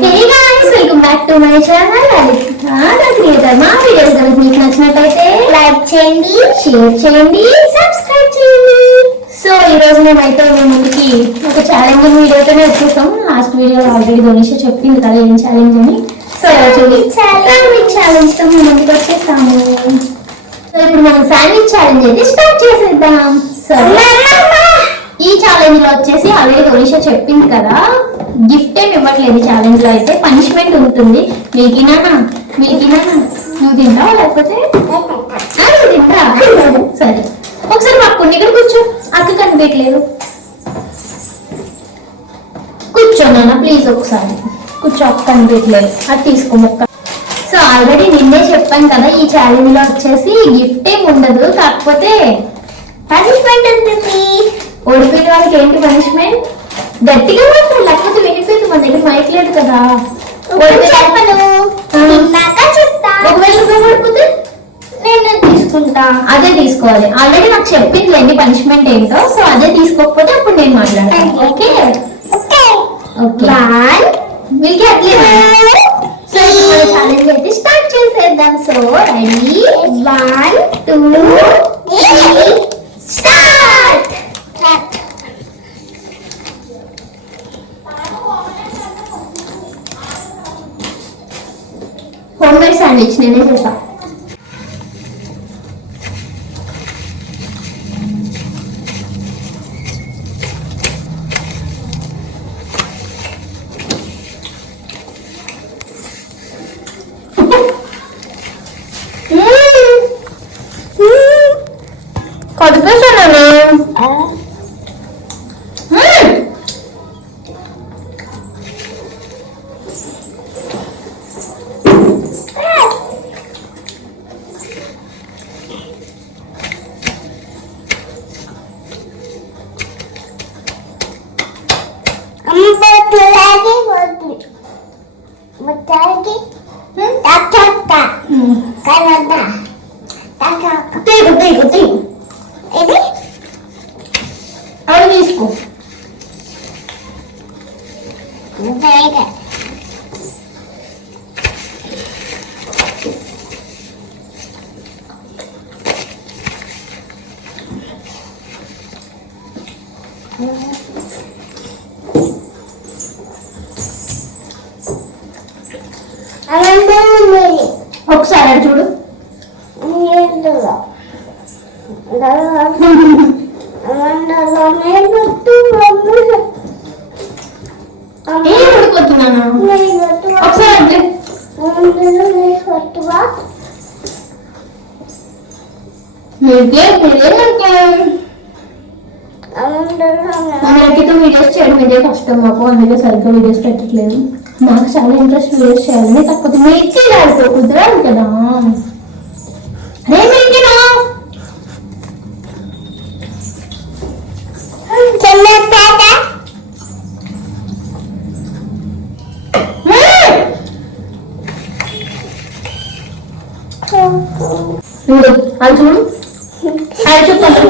Hey guys, welcome back to my channel. The creator. మా videos కనుక మీకు నచ్చినట్లయితే లైక్ చేయండి, షేర్ చేయండి, సబ్స్క్రైబ్ చేయండి. సో ఈ రోజు మేమైతే మీ ముందుకి ఒక ఛాలెంజింగ్ వీడియోతోనే వచ్చేసాం. లాస్ట్ వీడియో ఆల్రెడీ ధోనిష చెప్పింది కదా ఏం ఛాలెంజ్ అని. సో శాండ్విచ్ ఛాలెంజ్ తో మేము ముందుకు వచ్చేసాము. సో ఇప్పుడు మనం శాండ్విచ్ ఛాలెంజ్ అయితే స్టార్ట్ చేసేద్దాం. సో ఈ ఛాలెంజ్ లో వచ్చేసి ఆల్రెడీ ధోనిష చెప్పింది కదా, గిఫ్ట్ ఏమి ఇవ్వట్లేదు. ఛాలెంజ్ లో అయితే పనిష్మెంట్ ఉంటుంది. మిల్కినా నువ్వు తింటావా లేకపోతే నువ్వు తింటా? సరే ఒకసారి పట్టుకోండి, ఇక్కడ కూర్చో. అక్క కనిపించలేదు, కూర్చోనా ప్లీజ్ ఒకసారి కూర్చో. అక్క కనిపించలేదు, అది తీసుకో మొక్క. సో ఆల్రెడీ నిన్నే చెప్పాను కదా, ఈ ఛాలెంజ్ లో వచ్చేసి గిఫ్ట్ ఏమి ఉండదు, కాకపోతే పనిష్మెంట్ ఉంటుంది. ఓడిపోయిన వాళ్ళకి ఏంటి పనిష్మెంట్? గట్టిగా మాట్లాడు, లేకపోతే వినిపోయింది. మన దగ్గర మైక్ లేదు కదా. ఒకవేళ ఓడిపోతే నేను తీసుకుంటా. అదే తీసుకోవాలి. ఆల్రెడీ నాకు చెప్పింది ఎన్ని పనిష్మెంట్ ఏంటో. సో అదే తీసుకోకపోతే అప్పుడు నేను మాట్లాడతాను. ఓకే ఓకే మీకు అట్లే. సో మన ఛాలెంజ్ అయితే స్టార్ట్ చేసేద్దాం. So ready 1 2 3 start. Home made sandwich నేనే చేసా. కొద్దిపేసాను. అవి తీసుకో. ఒకసారి అది చూడు. ఏం ఉడిపోతున్నాను ఒకసారి. మనకి వీడియోస్ చేయడం ఇదే కష్టం మాకు, అందుకే సరిగ్గా వీడియోస్ పెట్టట్లేదు. నాకు చాలా ఇంట్రెస్ట్ వీడియోస్ చేయాలని, కాకపోతే మీకు కుదరాలి కదా. అది చూడు, అది చెప్పాలి.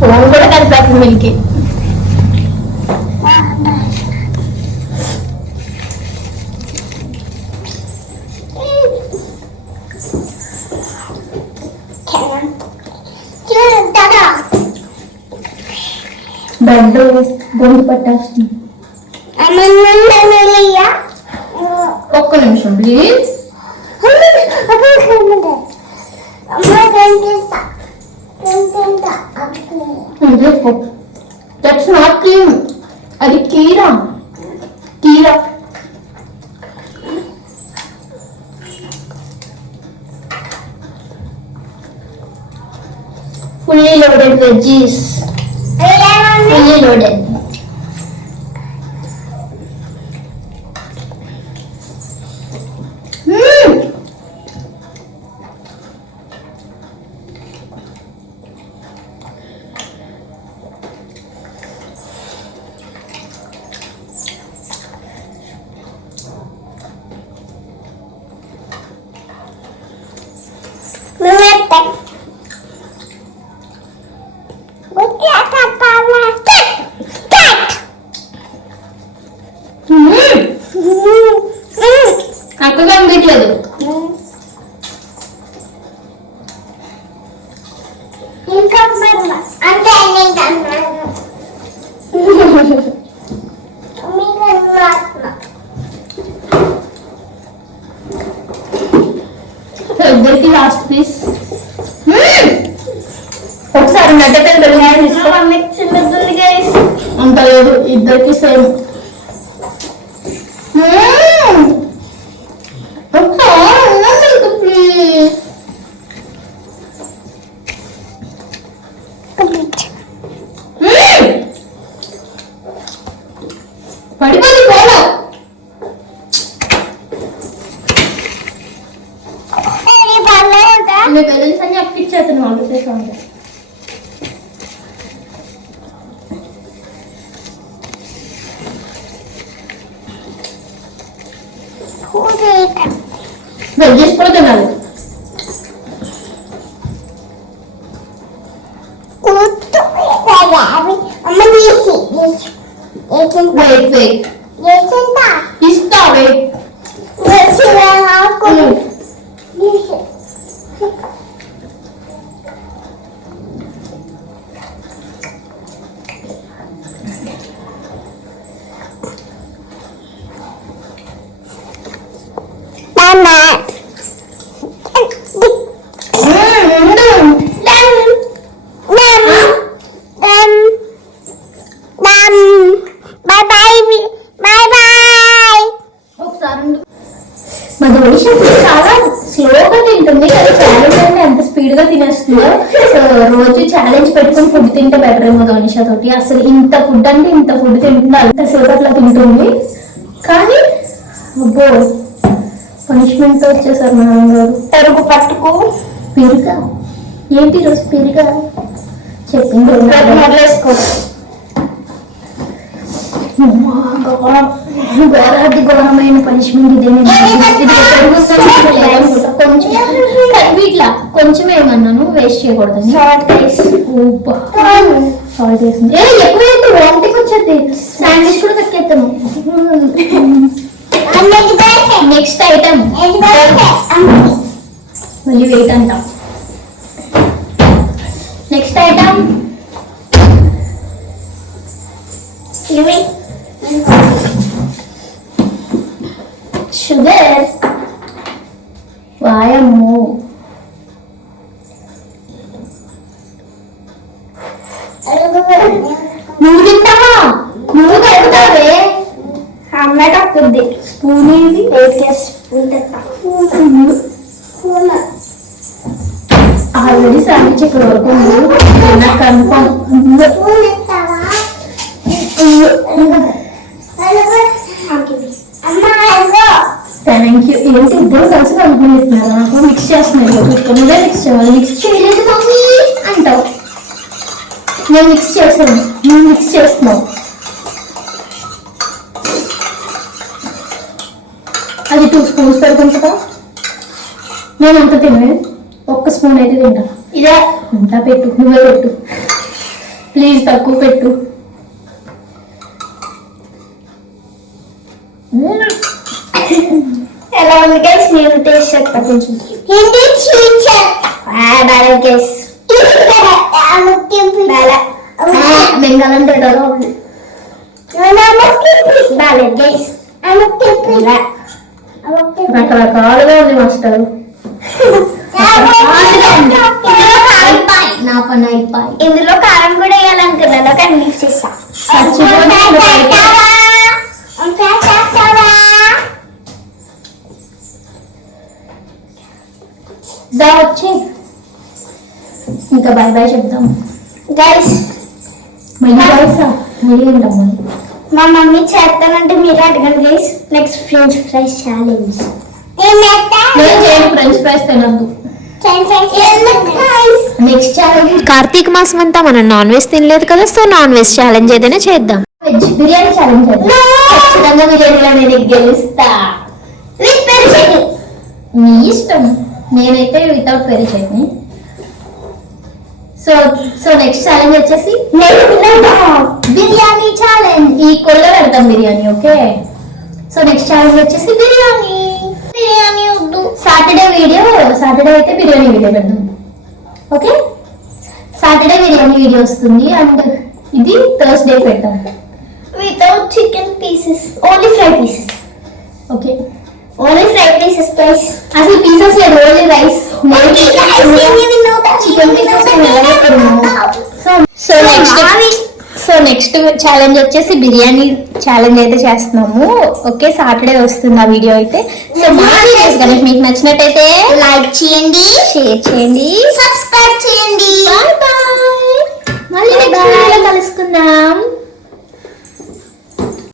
ఫోన్ కూడా కలిపి మిల్కి. బ్రెడ్ గొంతు పట్టేస్తుంది. ఒక్క నిమిషం ప్లీజ్. దట్స్ నాట్ క్రీమ్, అది కీరా. Fully loaded veggies, fully loaded. ఇంకా అంటే ఇద్దరికి లాస్ట్ పీస్. ఒకసారి నడ్డపల్లి చిన్నది గైస్. అంత లేదు, ఇద్దరికి సేమ్. పడిపోతుంది ఫోన్. మీ బెలూన్స్ అన్ని అప్పించేస్తాను వాళ్ళు చేసాను. వెళ్ళిపోతున్నాను. ఇస్తా చాలా స్లోగా తింటుంది కానీ ఛాలెంజ్ అంటే ఎంత స్పీడ్ గా తినేస్తుందో. సో రోజు ఛాలెంజ్ పెట్టుకుని ఫుడ్ తింటే బెటర్ ఏమో ధనుష తోటి. అసలు ఇంత ఫుడ్ అంటే ఇంత ఫుడ్ తింటుంది, అంతసేపు అట్లా తింటుంది. కానీ అబ్బో పనిష్మెంట్ తో వచ్చేసారు మా నాన్నగారు. పెరుగు పట్టుకు పెరుగా ఏంటి రోజు పెరుగా చెప్పింది మొదలేసుకో. ఘోరమైన పనిష్మెంట్ ఇట్లా కొంచెం ఏమన్నాను వేస్ట్ చేయకూడదు. సాల్ట్ వేసింది ఎక్కువ వామిటింగ్ వచ్చేది. శాండ్విచ్ కూడా తక్కువ. నెక్స్ట్ ఐటమ్ మళ్ళీ వెయిట్ అంటాం. Next item sugar. వాయమ్ము నువ్వు తింటావా? నువ్వు కలుగుతావే. అమ్మాయి తక్కుద్ది. స్పూన్ ఏంటి? ఆల్రెడీ శాండ్విచ్ ఇక్కడ వరకు నాకు కన్ఫర్మ్. Thank you. ఏంటి ఇద్దరు కలిసి కలుపుకుంటున్నారు? నాకు మిక్స్ చేస్తున్నాను. నువ్వే మిక్స్ చేయాలి. మిక్స్ చేయలేదు మమ్మీ అంటావు. నేను మిక్స్ చేస్తాను, నువ్వు మిక్స్ చేస్తున్నావు. అది 2 స్పూన్స్ పెడుతుంటా. నేను అంత తినే, ఒక్క స్పూన్ అయితే తింటా. ఇదే అంతా పెట్టు, నువ్వే పెట్టు ప్లీజ్, తక్కువ పెట్టు. ఎలా ఉంది గైస్? నేను టేస్ట్ చేస్తా కొంచెం. హిందీ గైస్ బెంగాల్ రకరకాలుగా ఉంది మాస్టర్. ఇందులో కారం కూడా వేయాలనుకున్నాను కానీ మిక్స్ చేస్తా. వచ్చి ఇంకా బాయ్ బాయ్ చెప్దాం గైస్. మళ్ళీ గైసా మళ్ళీ ఉంటాం. మా మమ్మీ చేస్తానంటే మీరే అడగండి guys. Next French fries challenge. French fries తినద్దు. నెక్స్ట్ ఛాలెంజ్ కార్తీక మాసం అంతా మనం నాన్ వెజ్ తినలేదు కదా, సో నాన్ వెజ్ ఛాలెంజ్ ఏదైనా చేద్దాం. వెజ్ బిర్యానీ ఛాలెంజ్ చేద్దాం. ఖచ్చితంగా బిర్యానీలో నేను గెలుస్తా. విత్ పెరి చట్నీ మీ ఇష్టం. నేనైతే without peri chutney. So next challenge వచ్చేసి బిర్యానీ ఛాలెంజ్. ఈ కొల్ల పెడతాం biryani. Okay, so next challenge వచ్చేసి బిర్యానీ. బిర్యానీ వద్దు, సాటర్డే అయితే బిర్యానీ వీడియో పెడదాం. ఓకే, సాటర్డే బిర్యానీ వీడియో వస్తుంది. అండ్ ఇది థర్స్డే పెడతాం without chicken pieces, only fry pieces. Okay, only fry pieces plus అసలు పీసెస్ లేదు, only rice. Chicken pieces so next challenge వచ్చేసి బిర్యానీ ఛాలెంజ్ అయితే చేస్తున్నాము. ఓకే, సాటర్డే వస్తుంది ఆ వీడియో అయితే. సో మా వీడియోస్ కనుక మీకు నచ్చినట్టయితే లైక్ చేయండి, షేర్ చేయండి, సబ్స్క్రైబ్ చేయండి. బాయ్ బాయ్, మళ్ళీ నెక్స్ట్ వీడియోలో కలుసుకుందాం.